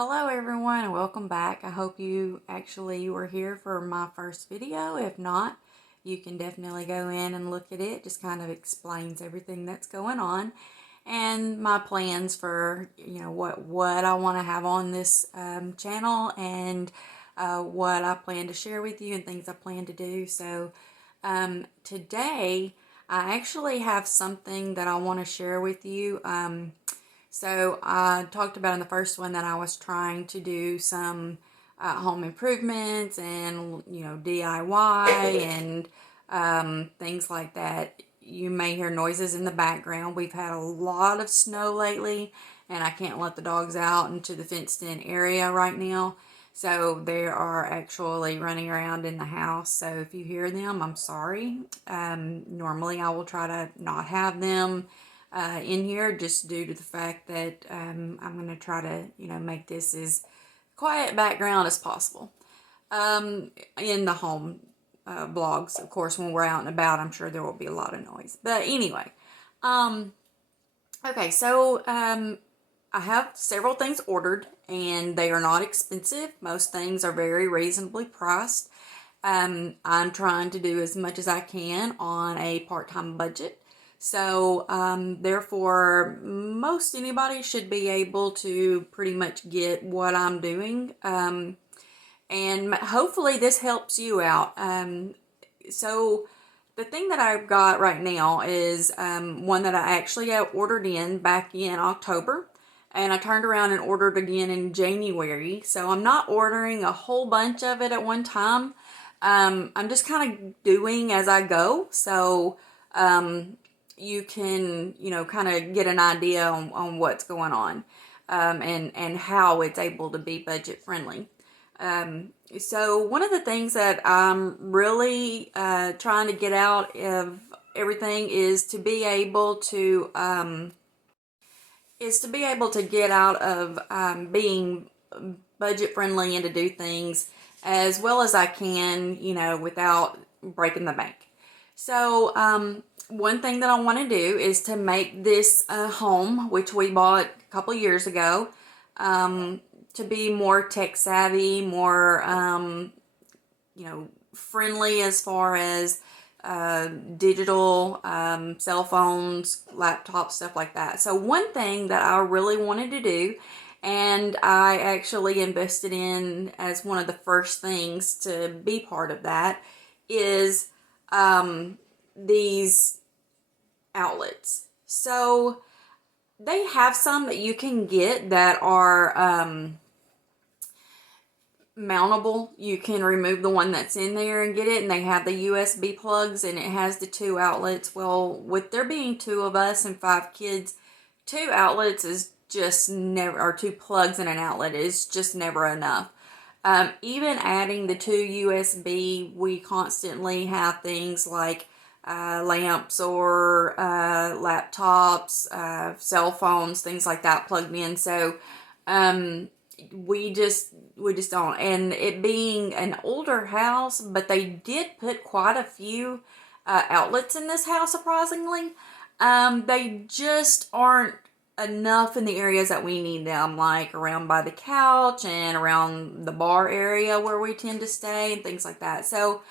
Hello everyone and welcome back. I hope you actually were here for my first video. If not, you can definitely go in and look at it. Just kind of explains everything that's going on and my plans for, what I want to have on this channel and what I plan to share with you and things I plan to do. So today I actually have something that I want to share with you. So I talked about in the first one that I was trying to do some home improvements and DIY and things like that. You may hear noises in the background. We've had a lot of snow lately, and I can't let the dogs out into the fenced-in area right now. So they are actually running around in the house. So if you hear them, I'm sorry. Normally I will try to not have them in here just due to the fact that I'm going to try to, make this as quiet background as possible in the home vlogs. Of course, when we're out and about, I'm sure there will be a lot of noise. But anyway, okay, so I have several things ordered and they are not expensive. Most things are very reasonably priced. I'm trying to do as much as I can on a part-time budget. So, therefore, most anybody should be able to pretty much get what I'm doing. And hopefully this helps you out. So the thing that I've got right now is one that I actually ordered in back in October. And I turned around and ordered again in January. So I'm not ordering a whole bunch of it at one time. I'm just kind of doing as I go. So, you can, kind of get an idea on what's going on and how it's able to be budget friendly. So one of the things that I'm really trying to get out of everything is to be able to get out of being budget friendly and to do things as well as I can, without breaking the bank. So, one thing that I want to do is to make this home, which we bought a couple years ago, to be more tech savvy, more, friendly as far as digital cell phones, laptops, stuff like that. So one thing that I really wanted to do, and I actually invested in as one of the first things to be part of that, is these outlets. So they have some that you can get that are mountable. You can remove the one that's in there and get it, and they have the USB plugs and it has the two outlets. Well, with there being two of us and 5 kids, 2 outlets is just never, or 2 plugs and an outlet is just never enough. Even adding the 2 USB, we constantly have things like lamps or laptops, cell phones, things like that plugged in. So we just don't. And it being an older house, but they did put quite a few outlets in this house, surprisingly. They just aren't enough in the areas that we need them, like around by the couch and around the bar area where we tend to stay and things like that. So,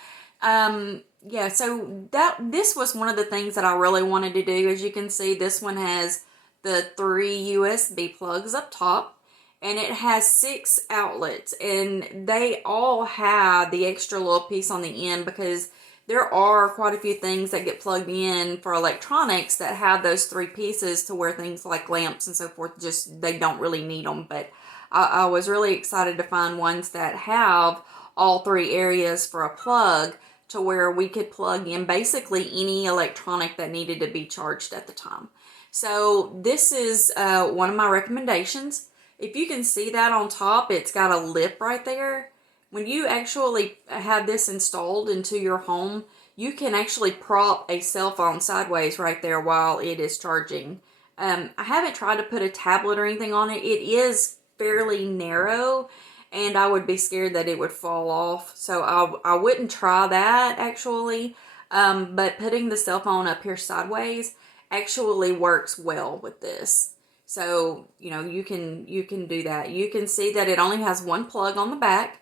yeah, so this was one of the things that I really wanted to do. As you can see, this one has the 3 USB plugs up top, and it has 6 outlets, and they all have the extra little piece on the end because there are quite a few things that get plugged in for electronics that have those 3 pieces to where things like lamps and so forth, just they don't really need them. But I was really excited to find ones that have all 3 areas for a plug to where we could plug in basically any electronic that needed to be charged at the time. So this is one of my recommendations. If you can see that on top, it's got a lip right there. When you actually have this installed into your home, you can actually prop a cell phone sideways right there while it is charging. I haven't tried to put a tablet or anything on it. It is fairly narrow, and I would be scared that it would fall off. So I wouldn't try that, actually. But putting the cell phone up here sideways actually works well with this. So, you can do that. You can see that it only has one plug on the back.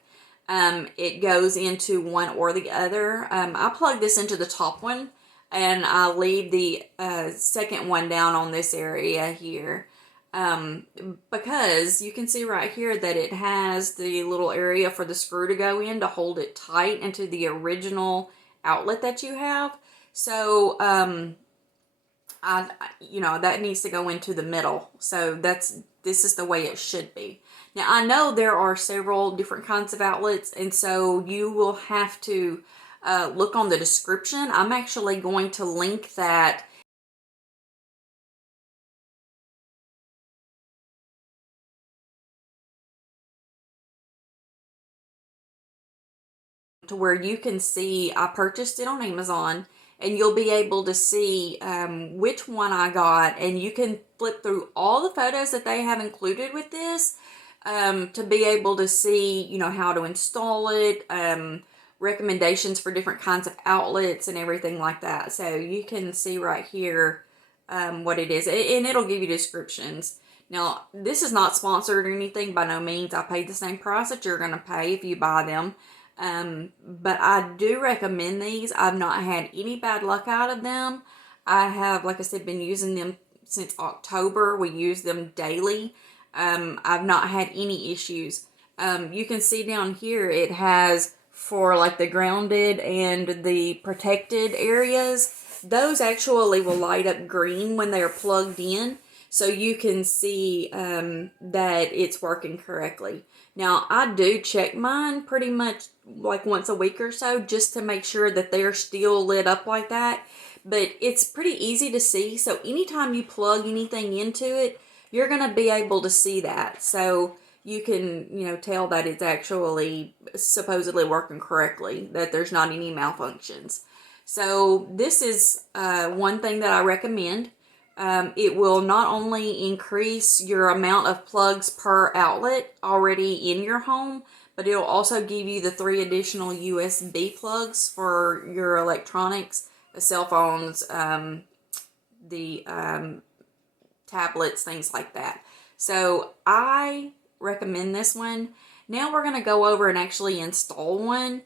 It goes into one or the other. I plug this into the top one, and I leave the second one down on this area here. Because you can see right here that it has the little area for the screw to go in to hold it tight into the original outlet that you have. So, that needs to go into the middle. So this is the way it should be. Now, I know there are several different kinds of outlets, and so you will have to look on the description. I'm actually going to link that to where you can see. I purchased it on Amazon, and you'll be able to see which one I got, and you can flip through all the photos that they have included with this to be able to see, how to install it, recommendations for different kinds of outlets and everything like that. So you can see right here what it is, and it'll give you descriptions. Now, this is not sponsored or anything, by no means. I paid the same price that you're going to pay if you buy them. But I do recommend these. I've not had any bad luck out of them. I have, like I said, been using them since October. We use them daily. I've not had any issues. You can see down here it has for like the grounded and the protected areas. Those actually will light up green when they're plugged in. So you can see that it's working correctly. Now, I do check mine pretty much like once a week or so just to make sure that they're still lit up like that. But it's pretty easy to see. So anytime you plug anything into it, you're going to be able to see that. So you can, tell that it's actually supposedly working correctly, that there's not any malfunctions. So this is one thing that I recommend. It will not only increase your amount of plugs per outlet already in your home, but it'll also give you the 3 additional USB plugs for your electronics, the cell phones, the tablets, things like that. So I recommend this one. Now we're going to go over and actually install one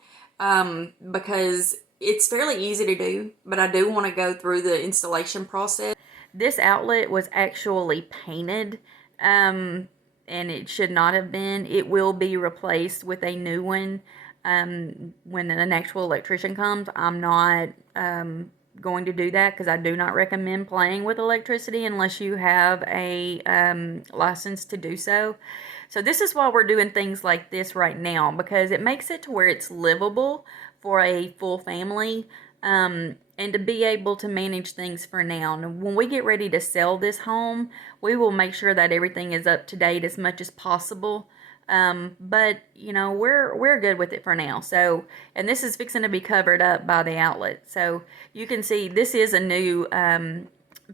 because it's fairly easy to do, but I do want to go through the installation process. This outlet was actually painted, and it should not have been. It will be replaced with a new one when an actual electrician comes. I'm not going to do that because I do not recommend playing with electricity unless you have a license to do so. So this is why we're doing things like this right now, because it makes it to where it's livable for a full family. And to be able to manage things for now. And when we get ready to sell this home, we will make sure that everything is up to date as much as possible. But we're good with it for now. So, and this is fixing to be covered up by the outlet. So you can see this is a new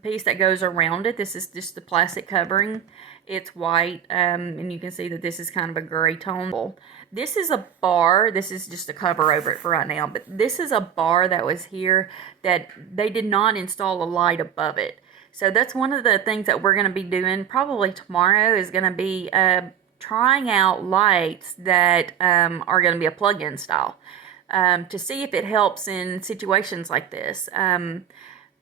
piece that goes around it. This is just the plastic covering. It's white, and you can see that this is kind of a gray tone. This is a bar. This is just a cover over it for right now, but this is a bar that was here that they did not install a light above it. So that's one of the things that we're going to be doing probably tomorrow, is going to be trying out lights that are going to be a plug-in style to see if it helps in situations like this.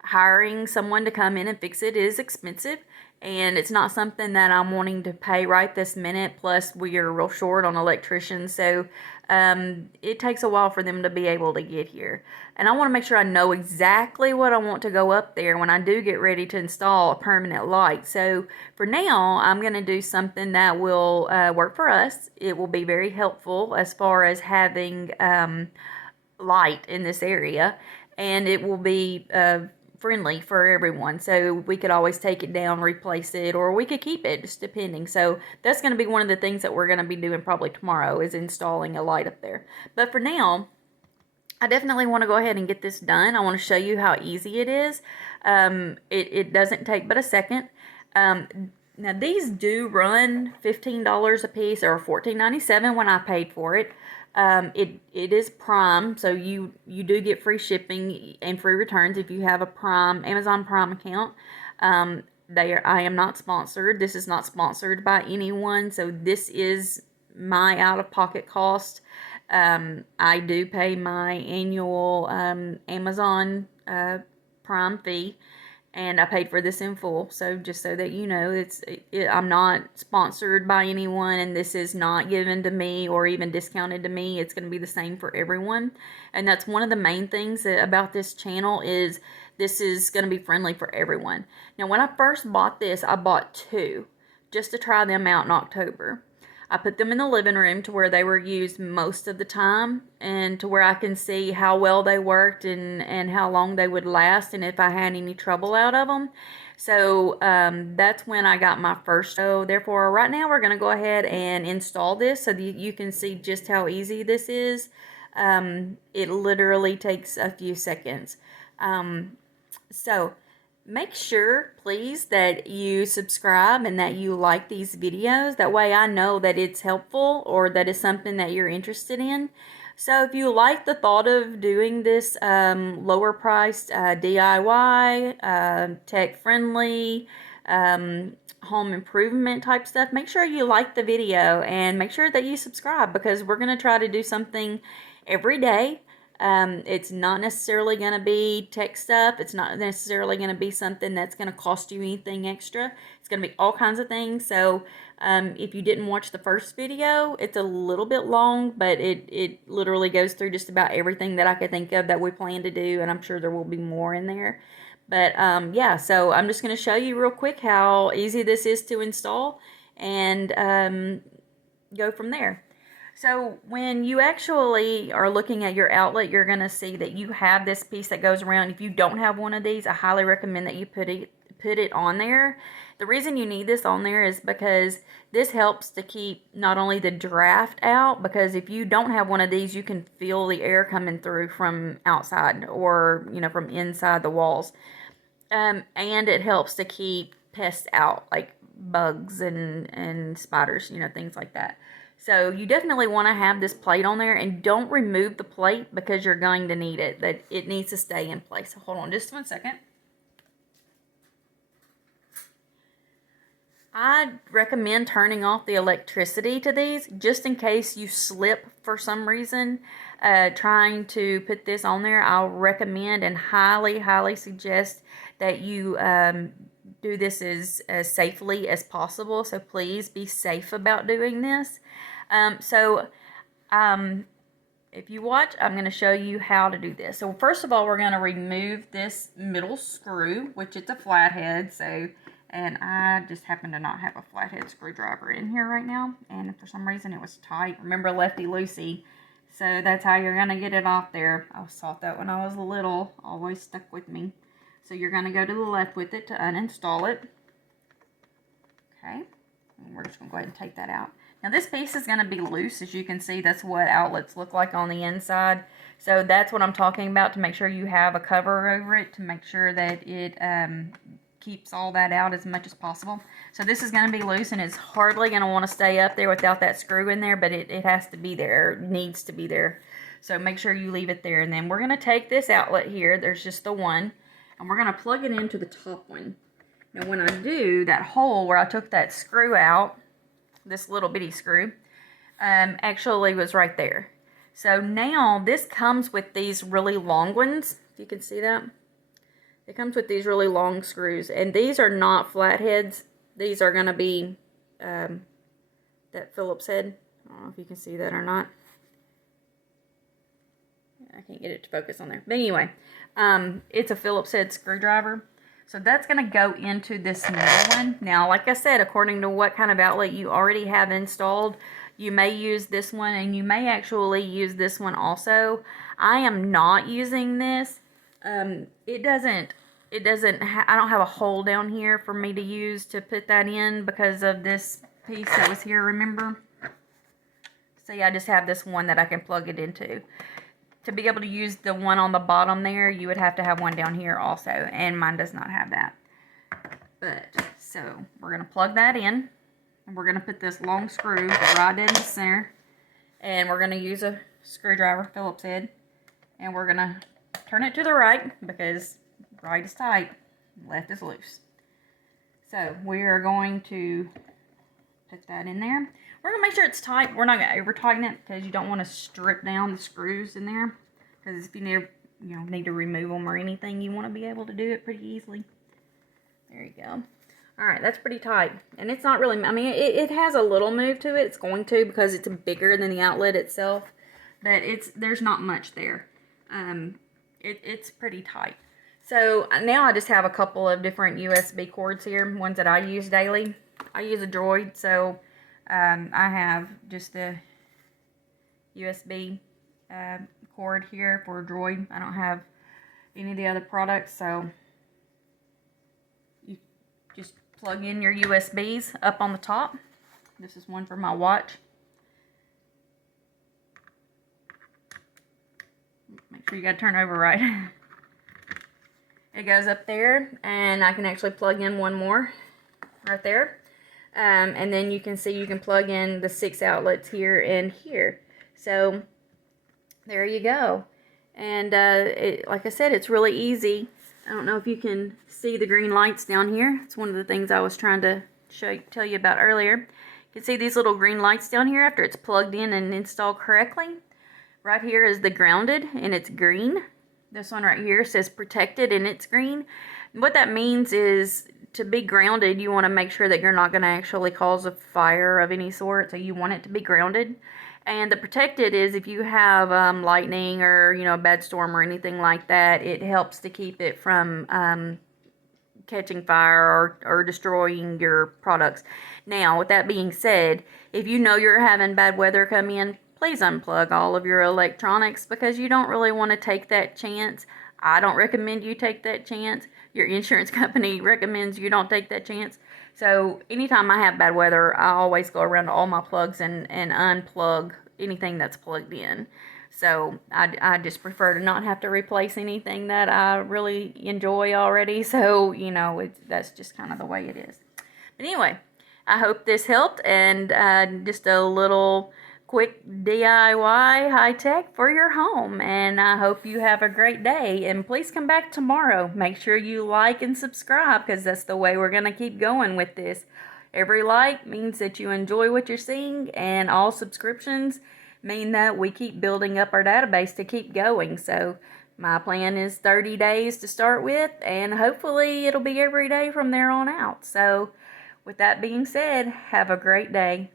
Hiring someone to come in and fix it is expensive, and it's not something that I'm wanting to pay right this minute. Plus, we are real short on electricians, so it takes a while for them to be able to get here. And I want to make sure I know exactly what I want to go up there when I do get ready to install a permanent light. So for now, I'm going to do something that will work for us. It will be very helpful as far as having light in this area, and it will be friendly for everyone. So we could always take it down, replace it, or we could keep it, just depending. So that's going to be one of the things that we're going to be doing probably tomorrow, is installing a light up there. But for now, I definitely want to go ahead and get this done. I want to show you how easy it is. It doesn't take but a second. Now these do run $15 a piece, or $14.97 when I paid for it. It is Prime, so you do get free shipping and free returns if you have a Amazon Prime account. I am not sponsored. This is not sponsored by anyone, so this is my out-of-pocket cost. I do pay my annual Amazon Prime fee, and I paid for this in full. So just so that you know, I'm not sponsored by anyone, and this is not given to me or even discounted to me. It's going to be the same for everyone, and that's one of the main things about this channel is this is going to be friendly for everyone. Now, when I first bought this, I bought 2 just to try them out in October. I put them in the living room to where they were used most of the time and to where I can see how well they worked and how long they would last and if I had any trouble out of them. So that's when I got my first. So therefore, right now we're going to go ahead and install this so that you can see just how easy this is. It literally takes a few seconds. So make sure, please, that you subscribe and that you like these videos. That way I know that it's helpful or that it's something that you're interested in. So if you like the thought of doing this lower priced DIY, tech-friendly, home improvement type stuff, make sure you like the video and make sure that you subscribe because we're going to try to do something every day. It's not necessarily going to be tech stuff. It's not necessarily going to be something that's going to cost you anything extra. It's going to be all kinds of things. So if you didn't watch the first video, it's a little bit long, but it literally goes through just about everything that I could think of that we plan to do, and I'm sure there will be more in there. But yeah, so I'm just going to show you real quick how easy this is to install and go from there. So when you actually are looking at your outlet, you're going to see that you have this piece that goes around. If you don't have one of these, I highly recommend that you put it on there. The reason you need this on there is because this helps to keep not only the draft out, because if you don't have one of these, you can feel the air coming through from outside or, you know, from inside the walls. And it helps to keep pests out, like bugs and spiders, you know, things like that. So you definitely want to have this plate on there, and don't remove the plate because you're going to need it. That it needs to stay in place. So hold on just 1 second. I recommend turning off the electricity to these just in case you slip for some reason trying to put this on there. I'll recommend and highly suggest that you do this as safely as possible. So please be safe about doing this. If you watch, I'm going to show you how to do this. So first of all, we're going to remove this middle screw, which it's a flathead. And I just happen to not have a flathead screwdriver in here right now. And for some reason it was tight. Remember Lefty Lucy? So that's how you're going to get it off there. I was taught that when I was little. Always stuck with me. So you're going to go to the left with it to uninstall it. Okay. And we're just going to go ahead and take that out. Now this piece is going to be loose. As you can see, that's what outlets look like on the inside. So that's what I'm talking about, to make sure you have a cover over it to make sure that it keeps all that out as much as possible. So this is going to be loose, and it's hardly going to want to stay up there without that screw in there, but it has to be there. It needs to be there. So make sure you leave it there. And then we're going to take this outlet here. There's just the one. And we're going to plug it into the top one. Now when I do, that hole where I took that screw out, this little bitty screw, actually was right there. So now this comes with these really long ones. If you can see that. It comes with these really long screws. And these are not flatheads. These are going to be that Phillips head. I don't know if you can see that or not. I can't get it to focus on there. But anyway, it's a Phillips head screwdriver. So that's going to go into this middle one. Now, like I said, according to what kind of outlet you already have installed, you may use this one, and you may actually use this one also. I am not using this. I don't have a hole down here for me to use to put that in because of this piece that was here, remember? So yeah, I just have this one that I can plug it into. To be able to use the one on the bottom there, you would have to have one down here also, and mine does not have that. But, so, we're going to plug that in, and we're going to put this long screw right in the center, and we're going to use a screwdriver, Phillips head, and we're going to turn it to the right, because right is tight, left is loose. So we are going to put that in there. We're going to make sure it's tight. We're not going to over tighten it because you don't want to strip down the screws in there. Because if you need to remove them or anything, you want to be able to do it pretty easily. There you go. Alright, that's pretty tight. And it's not really, I mean, it has a little move to it. It's going to because it's bigger than the outlet itself. But there's not much there. It's pretty tight. So now I just have a couple of different USB cords here, ones that I use daily. I use a Droid, so I have just the USB cord here for Droid. I don't have any of the other products, so you just plug in your USBs up on the top. This is one for my watch. Make sure you gotta turn over right. It goes up there, and I can actually plug in one more right there. And then you can see you can plug in the 6 outlets here and here. So there you go. And like I said, it's really easy. I don't know if you can see the green lights down here. It's one of the things I was trying to tell you about earlier. You can see these little green lights down here after it's plugged in and installed correctly. Right here is the grounded, and it's green. This one right here says protected, and it's green. What that means is to be grounded, you want to make sure that you're not going to actually cause a fire of any sort. So you want it to be grounded. And the protected is if you have lightning or, a bad storm or anything like that, it helps to keep it from catching fire or destroying your products. Now, with that being said, if you know you're having bad weather come in, please unplug all of your electronics because you don't really want to take that chance. I don't recommend you take that chance. Your insurance company recommends you don't take that chance. So anytime I have bad weather, I always go around to all my plugs and unplug anything that's plugged in. So I just prefer to not have to replace anything that I really enjoy already. So, that's just kind of the way it is. But anyway, I hope this helped, and just a little quick DIY high-tech for your home, and I hope you have a great day, and please come back tomorrow. Make sure you like and subscribe because that's the way we're going to keep going with this. Every like means that you enjoy what you're seeing, and all subscriptions mean that we keep building up our database to keep going. So my plan is 30 days to start with, and hopefully it'll be every day from there on out. So with that being said, have a great day.